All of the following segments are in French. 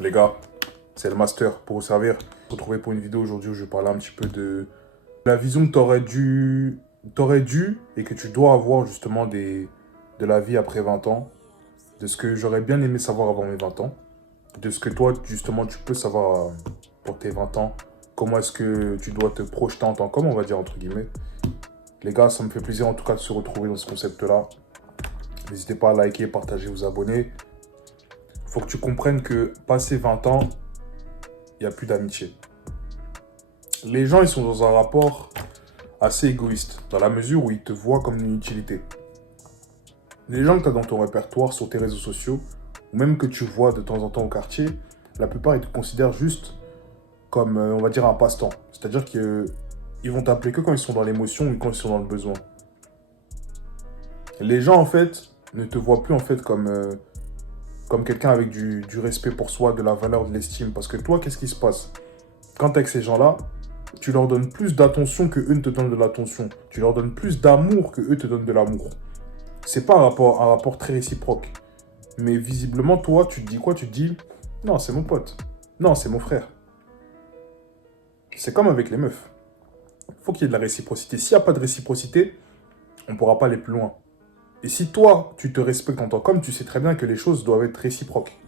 Les gars, c'est le master pour vous servir. Retrouver pour une vidéo aujourd'hui où je vais parler un petit peu de la vision que t'aurais dû et que tu dois avoir justement de la vie après 20 ans, de ce que j'aurais bien aimé savoir avant mes 20 ans, de ce que toi justement tu peux savoir pour tes 20 ans, comment est-ce que tu dois te projeter en tant qu'homme, on va dire entre guillemets. Les gars, ça me fait plaisir en tout cas de se retrouver dans ce concept-là. N'hésitez pas à liker, partager, vous abonner. Faut que tu comprennes que passé 20 ans, il n'y a plus d'amitié. Les gens, ils sont dans un rapport assez égoïste, dans la mesure où ils te voient comme une utilité. Les gens que tu as dans ton répertoire, sur tes réseaux sociaux, ou même que tu vois de temps en temps au quartier, la plupart, ils te considèrent juste comme, on va dire, un passe-temps. C'est-à-dire qu'ils vont t'appeler que quand ils sont dans l'émotion ou quand ils sont dans le besoin. Les gens, en fait, ne te voient plus, en fait, comme quelqu'un avec du respect pour soi, de la valeur, de l'estime. Parce que toi, qu'est-ce qui se passe? Quand tu es avec ces gens-là, tu leur donnes plus d'attention que eux ne te donnent de l'attention. Tu leur donnes plus d'amour que eux te donnent de l'amour. C'est pas un rapport très réciproque. Mais visiblement, toi, tu te dis quoi? Tu te dis, non, c'est mon pote. Non, c'est mon frère. C'est comme avec les meufs. Il faut qu'il y ait de la réciprocité. S'il n'y a pas de réciprocité, on ne pourra pas aller plus loin. Et si toi, tu te respectes en tant qu'homme, tu sais très bien que les choses doivent être réciproques.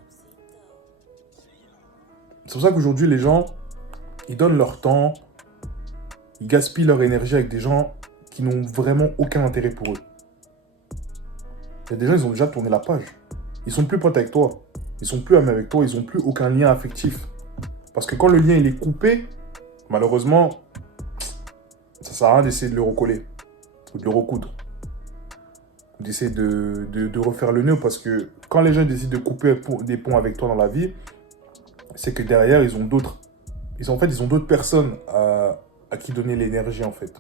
C'est pour ça qu'aujourd'hui, les gens, ils donnent leur temps, ils gaspillent leur énergie avec des gens qui n'ont vraiment aucun intérêt pour eux. Il y a des gens, ils ont déjà tourné la page. Ils sont plus potes avec toi. Ils sont plus amis avec toi. Ils n'ont plus aucun lien affectif. Parce que quand le lien il est coupé, malheureusement, ça sert à rien d'essayer de le recoller ou de le recoudre. D'essayer de refaire le nœud parce que quand les gens décident de couper des ponts avec toi dans la vie, c'est que derrière, ils ont d'autres. Ils ont d'autres personnes à qui donner l'énergie en fait.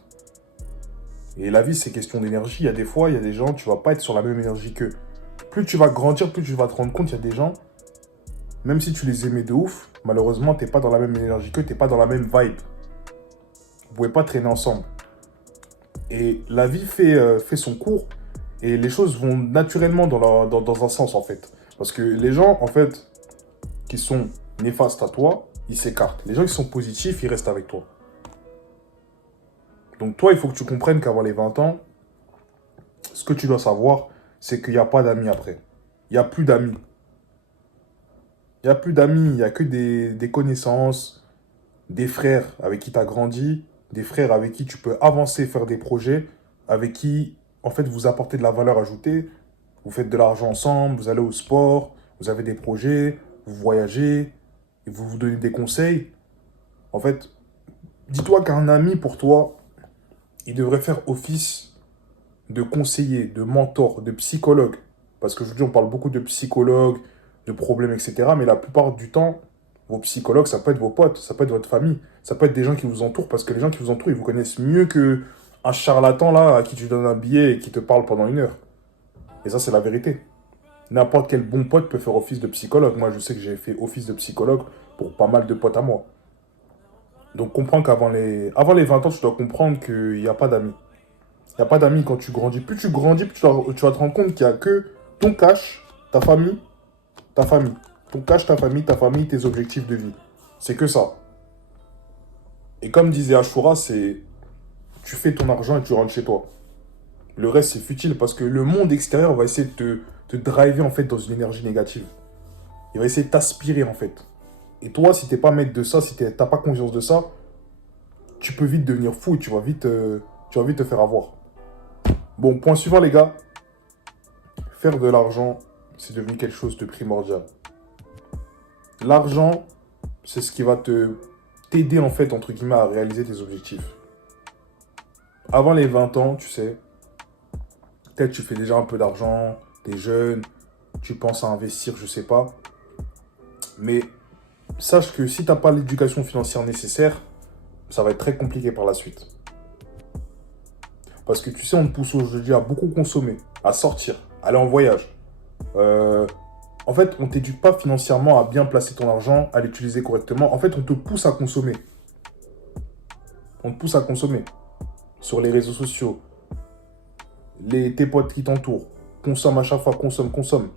Et la vie, c'est question d'énergie. Il y a des fois, il y a des gens, tu vas pas être sur la même énergie qu'eux. Plus tu vas grandir, plus tu vas te rendre compte, il y a des gens, même si tu les aimais de ouf, malheureusement, t'es pas dans la même énergie qu'eux, t'es pas dans la même vibe. Vous pouvez pas traîner ensemble. Et la vie fait son cours et les choses vont naturellement dans un sens en fait. Parce que les gens, en fait, qui sont néfastes à toi, ils s'écartent. Les gens qui sont positifs, ils restent avec toi. Donc toi, il faut que tu comprennes qu'avant les 20 ans, ce que tu dois savoir, c'est qu'il n'y a pas d'amis après. Il n'y a plus d'amis. Il n'y a plus d'amis, il n'y a que des connaissances, des frères avec qui tu as grandi, des frères avec qui tu peux avancer, faire des projets, avec qui, en fait, vous apportez de la valeur ajoutée, vous faites de l'argent ensemble, vous allez au sport, vous avez des projets, vous voyagez, et vous vous donnez des conseils. En fait, dis-toi qu'un ami pour toi, il devrait faire office de conseiller, de mentor, de psychologue. Parce qu'aujourd'hui, on parle beaucoup de psychologues, de problèmes, etc. Mais la plupart du temps, vos psychologues, ça peut être vos potes, ça peut être votre famille, ça peut être des gens qui vous entourent, parce que les gens qui vous entourent, ils vous connaissent mieux qu'un charlatan là, à qui tu donnes un billet et qui te parle pendant 1 heure. Et ça, c'est la vérité. N'importe quel bon pote peut faire office de psychologue. Moi, je sais que j'ai fait office de psychologue pour pas mal de potes à moi. Donc, comprends avant les 20 ans, tu dois comprendre qu'il n'y a pas d'amis. Il n'y a pas d'amis quand tu grandis. Plus tu grandis, plus tu vas te rendre compte qu'il n'y a que ton cash, ta famille, ta famille. Ton cash, ta famille, tes objectifs de vie. C'est que ça. Et comme disait Ashura, c'est tu fais ton argent et tu rentres chez toi. Le reste, c'est futile parce que le monde extérieur va essayer de te driver en fait dans une énergie négative. Il va essayer de t'aspirer en fait. Et toi, si t'es pas maître de ça, si t'as pas conscience de ça, tu peux vite devenir fou et tu vas vite te faire avoir. Bon, point suivant les gars. Faire de l'argent, c'est devenu quelque chose de primordial. L'argent, c'est ce qui va t'aider en fait, entre guillemets, à réaliser tes objectifs. Avant les 20 ans, tu sais, peut-être tu fais déjà un peu d'argent, t'es jeune, tu penses à investir, je sais pas. Mais sache que si t'as pas l'éducation financière nécessaire, ça va être très compliqué par la suite. Parce que tu sais, on te pousse aujourd'hui à beaucoup consommer, à sortir, aller en voyage. En fait, on ne t'éduque pas financièrement à bien placer ton argent, à l'utiliser correctement. En fait, on te pousse à consommer. On te pousse à consommer. Sur les réseaux sociaux, tes potes qui t'entourent. Consomme à chaque fois, consomme, consomme.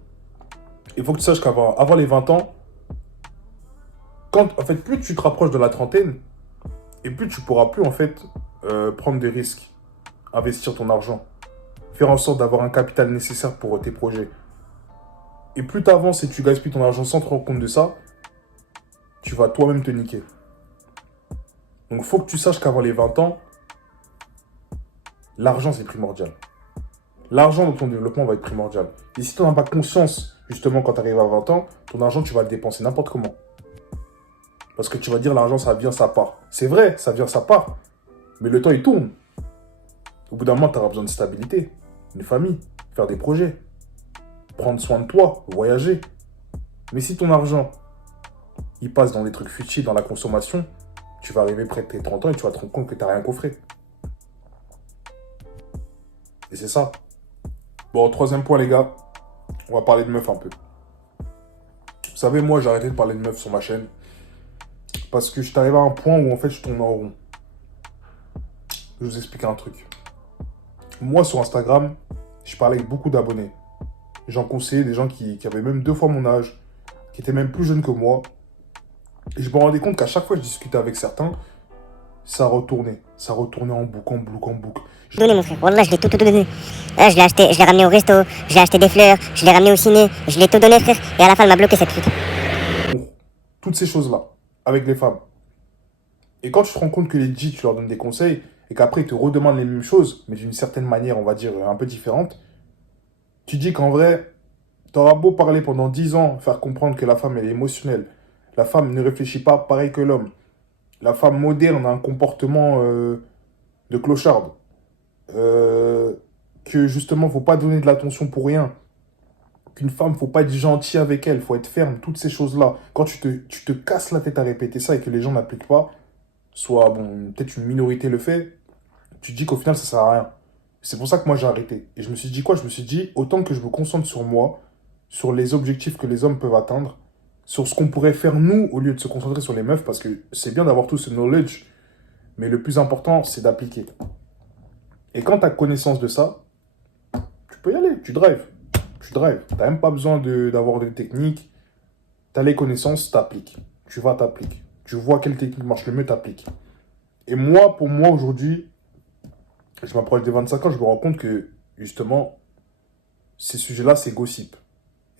Il faut que tu saches avant les 20 ans, En fait, plus tu te rapproches de la trentaine, et plus tu pourras plus, en fait, prendre des risques, investir ton argent, faire en sorte d'avoir un capital nécessaire pour tes projets. Et plus tu avances et tu gaspilles ton argent sans te rendre compte de ça, tu vas toi-même te niquer. Donc, il faut que tu saches qu'avant les 20 ans, l'argent, c'est primordial. L'argent dans ton développement va être primordial. Et si tu n'en as pas conscience, justement, quand tu arrives à 20 ans, ton argent, tu vas le dépenser n'importe comment. Parce que tu vas dire, l'argent, ça vient, ça part. C'est vrai, ça vient, ça part. Mais le temps, il tourne. Au bout d'un moment, tu auras besoin de stabilité, une famille, faire des projets, prendre soin de toi, voyager. Mais si ton argent, il passe dans des trucs futiles, dans la consommation, tu vas arriver près de tes 30 ans et tu vas te rendre compte que tu n'as rien coffré. Et c'est ça. Bon, troisième point, les gars, on va parler de meufs un peu. Vous savez, moi, j'ai arrêté de parler de meufs sur ma chaîne parce que je suis arrivé à un point où, en fait, je tourne en rond. Je vais vous expliquer un truc. Moi, sur Instagram, je parlais avec beaucoup d'abonnés. J'en conseillais des gens qui avaient même 2 fois mon âge, qui étaient même plus jeunes que moi. Et je me rendais compte qu'à chaque fois que je discutais avec certains, ça retournait. Ça retournait en boucle, en boucle, en boucle. Donné mon frère, Wallah, je l'ai tout donné. Ah, je l'ai acheté, je l'ai ramené au resto, je l'ai acheté des fleurs, je l'ai ramené au ciné, je l'ai tout donné frère, et à la fin elle m'a bloqué cette pute. Toutes ces choses-là, avec les femmes. Et quand tu te rends compte que les G, tu leur donnes des conseils, et qu'après ils te redemandent les mêmes choses, mais d'une certaine manière, on va dire, un peu différente, tu dis qu'en vrai, t'auras beau parler pendant 10 ans, faire comprendre que la femme, elle est émotionnelle. La femme ne réfléchit pas pareil que l'homme. La femme moderne a un comportement de clocharde. Que justement, faut pas donner de l'attention pour rien. Qu'une femme, faut pas être gentil avec elle, faut être ferme, toutes ces choses-là. Quand tu te casses la tête à répéter ça et que les gens n'appliquent pas, soit, bon, peut-être une minorité le fait, tu te dis qu'au final, ça sert à rien. C'est pour ça que moi, j'ai arrêté. Et je me suis dit quoi? Je me suis dit, autant que je me concentre sur moi, sur les objectifs que les hommes peuvent atteindre, sur ce qu'on pourrait faire nous, au lieu de se concentrer sur les meufs, parce que c'est bien d'avoir tout ce knowledge, mais le plus important, c'est d'appliquer. Et quand tu as connaissance de ça, tu peux y aller, tu drives. Tu drives. Tu n'as même pas besoin d'avoir des techniques. Tu as les connaissances, tu appliques. Tu vas t'appliquer. Tu vois quelle technique marche le mieux, tu appliques. Et moi, pour moi, aujourd'hui, je m'approche des 25 ans, je me rends compte que, justement, ces sujets-là, c'est gossip.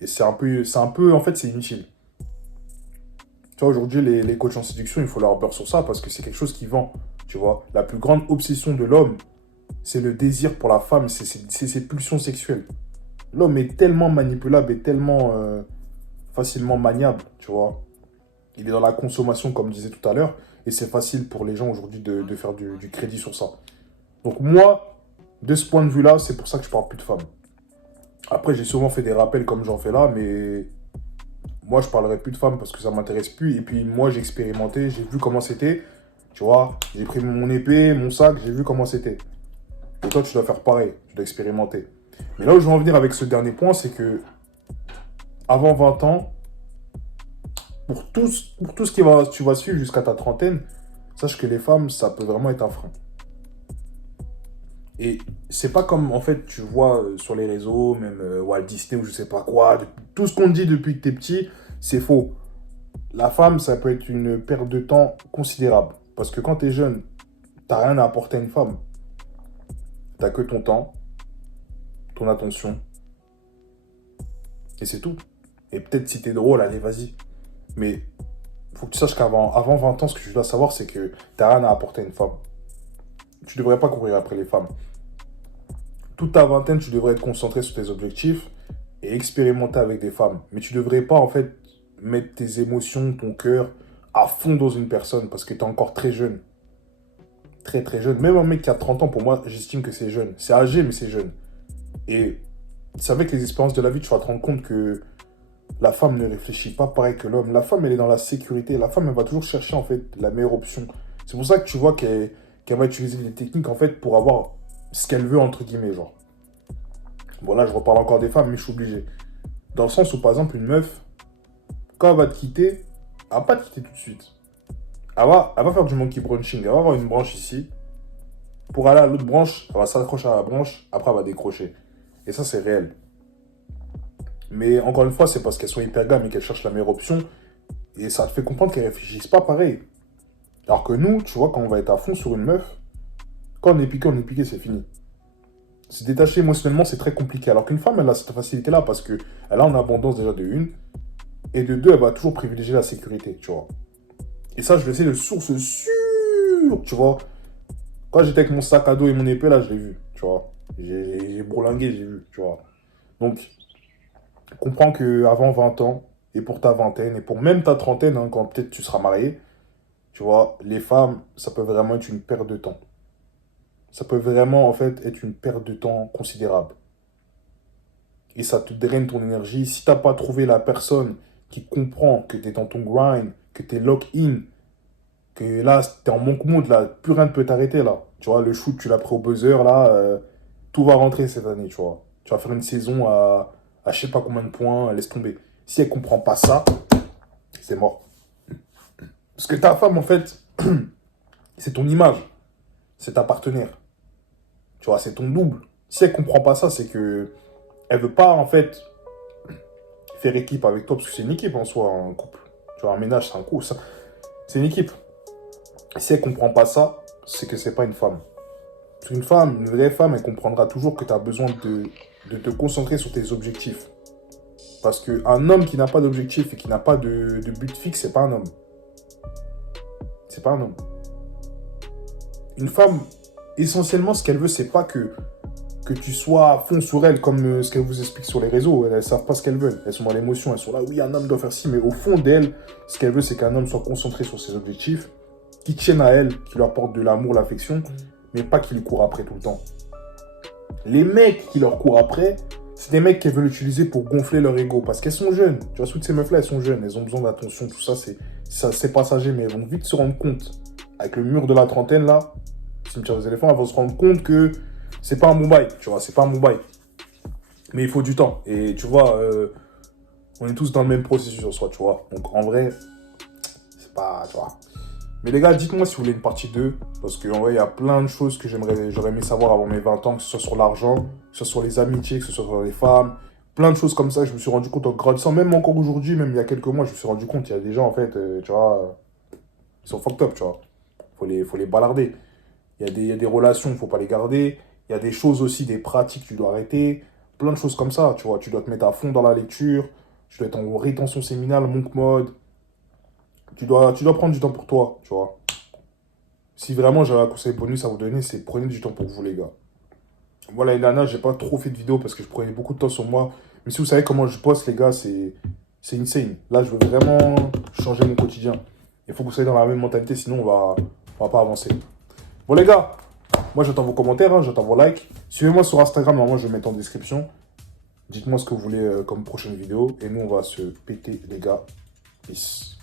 Et en fait, c'est inutile. Tu vois, aujourd'hui, les coachs en séduction, il faut leur beurre sur ça parce que c'est quelque chose qui vend. Tu vois, la plus grande obsession de l'homme, c'est le désir pour la femme, c'est ses pulsions sexuelles. L'homme est tellement manipulable et tellement facilement maniable, tu vois. Il est dans la consommation, comme je disais tout à l'heure, et c'est facile pour les gens aujourd'hui de faire du crédit sur ça. Donc moi, de ce point de vue-là, c'est pour ça que je parle plus de femmes. Après, j'ai souvent fait des rappels comme j'en fais là, mais moi, je parlerai plus de femmes parce que ça m'intéresse plus. Et puis moi, j'ai expérimenté, j'ai vu comment c'était. Tu vois, j'ai pris mon épée, mon sac, j'ai vu comment c'était. Et toi, tu dois faire pareil, tu dois expérimenter. Mais là où je veux en venir avec ce dernier point, c'est que avant 20 ans, pour tout ce tu vas suivre jusqu'à ta trentaine, sache que les femmes, ça peut vraiment être un frein. Et c'est pas comme, en fait, tu vois sur les réseaux, même Walt Disney ou je sais pas quoi, tout ce qu'on te dit depuis que t'es petit, c'est faux. La femme, ça peut être une perte de temps considérable. Parce que quand t'es jeune, t'as rien à apporter à une femme. T'as que ton temps, ton attention, et c'est tout. Et peut-être si t'es drôle, allez, vas-y. Mais faut que tu saches avant 20 ans, ce que tu dois savoir, c'est que t'as rien à apporter à une femme. Tu devrais pas courir après les femmes. Toute ta vingtaine, tu devrais être concentré sur tes objectifs et expérimenter avec des femmes. Mais tu devrais pas, en fait, mettre tes émotions, ton cœur à fond dans une personne parce que tu es encore très jeune. Très, très jeune. Même un mec qui a 30 ans, pour moi, j'estime que c'est jeune. C'est âgé, mais c'est jeune. Et c'est avec les expériences de la vie, tu vas te rendre compte que la femme ne réfléchit pas pareil que l'homme. La femme, elle est dans la sécurité. La femme, elle va toujours chercher, en fait, la meilleure option. C'est pour ça que tu vois qu'elle va utiliser des techniques, en fait, pour avoir ce qu'elle veut, entre guillemets, genre. Bon, là, je reparle encore des femmes, mais je suis obligé. Dans le sens où, par exemple, une meuf, quand elle va te quitter, elle va pas te quitter tout de suite. Elle va faire du monkey branching. Elle va avoir une branche ici. Pour aller à l'autre branche, elle va s'accrocher à la branche. Après, elle va décrocher. Et ça, c'est réel. Mais encore une fois, c'est parce qu'elles sont hyper gammes et qu'elles cherchent la meilleure option. Et ça te fait comprendre qu'elles réfléchissent pas pareil. Alors que nous, tu vois, quand on va être à fond sur une meuf, quand on est piqué, c'est fini. Se détacher émotionnellement, c'est très compliqué. Alors qu'une femme, elle a cette facilité-là parce qu'elle a en abondance déjà de une. Et de deux, elle va toujours privilégier la sécurité, tu vois. Et ça, je le sais de source sûre, tu vois. Quand j'étais avec mon sac à dos et mon épée, là, je l'ai vu, tu vois. J'ai bourlingué, j'ai vu, tu vois. Donc, comprends qu'avant 20 ans, et pour ta vingtaine, et pour même ta trentaine, hein, quand peut-être tu seras marié, tu vois, les femmes, ça peut vraiment être une perte de temps. Ça peut vraiment, en fait, être une perte de temps considérable. Et ça te draine ton énergie. Si t'as pas trouvé la personne qui comprend que tu es dans ton grind, que tu es lock-in, que là, tu es en manque mood, là, plus rien ne peut t'arrêter, là. Tu vois, le shoot, tu l'as pris au buzzer, là, tout va rentrer cette année, tu vois. Tu vas faire une saison à je sais pas combien de points, laisse tomber. Si elle comprend pas ça, c'est mort. Parce que ta femme, en fait, c'est ton image, c'est ta partenaire. Tu vois, c'est ton double. Si elle comprend pas ça, c'est que elle veut pas, en fait, faire équipe avec toi, parce que c'est une équipe en soi, un couple. Tu vois, un ménage, c'est un couple, ça. C'est une équipe. Si elle comprend pas ça, c'est que c'est pas une femme. Parce qu'une femme, une vraie femme, elle comprendra toujours que tu as besoin de te concentrer sur tes objectifs. Parce qu'un homme qui n'a pas d'objectif et qui n'a pas de but fixe, c'est pas un homme. C'est pas un homme. Une femme, essentiellement, ce qu'elle veut, c'est pas que tu sois à fond sur elle, comme ce qu'elle vous explique sur les réseaux. Elles savent pas ce qu'elles veulent. Elles sont dans l'émotion. Elles sont là, oui, un homme doit faire ci. Mais au fond d'elle, ce qu'elle veut, c'est qu'un homme soit concentré sur ses objectifs, qui tienne à elle, qui leur porte de l'amour, l'affection, mais pas qu'il court après tout le temps. Les mecs qui leur courent après, c'est des mecs qui veulent l'utiliser pour gonfler leur ego. Parce qu'elles sont jeunes. Tu vois, toutes ces meufs-là, elles sont jeunes. Elles ont besoin d'attention. Tout ça, c'est passager. Mais elles vont vite se rendre compte, avec le mur de la trentaine, là, cimetière des éléphants, elles vont se rendre compte que c'est pas un bon bail. Tu vois, c'est pas un bon bail. Mais il faut du temps. Et tu vois, on est tous dans le même processus en soi, tu vois. Donc en vrai, c'est pas, tu vois. Mais les gars, dites-moi si vous voulez une partie 2. Parce qu'en vrai, il y a plein de choses que j'aurais aimé savoir avant mes 20 ans, que ce soit sur l'argent, que ce soit sur les amitiés, que ce soit sur les femmes. Plein de choses comme ça, je me suis rendu compte en grandissant. Même encore aujourd'hui, même il y a quelques mois, je me suis rendu compte, il y a des gens, en fait, tu vois, ils sont fucked up, tu vois. Faut les balarder. Il y a des relations, il ne faut pas les garder. Il y a des choses aussi, des pratiques que tu dois arrêter. Plein de choses comme ça, tu vois. Tu dois te mettre à fond dans la lecture. Tu dois être en rétention séminale, monk mode. Tu dois prendre du temps pour toi, tu vois. Si vraiment j'avais un conseil bonus à vous donner, c'est prenez du temps pour vous, les gars. Voilà, l'année dernière, j'ai pas trop fait de vidéos parce que je prenais beaucoup de temps sur moi. Mais si vous savez comment je bosse, les gars, c'est insane. Là, je veux vraiment changer mon quotidien. Il faut que vous soyez dans la même mentalité, sinon on va pas avancer. Bon, les gars, moi j'attends vos commentaires, hein, j'attends vos likes. Suivez-moi sur Instagram, normalement je vais mettre en description. Dites-moi ce que vous voulez comme prochaine vidéo. Et nous, on va se péter, les gars. Peace.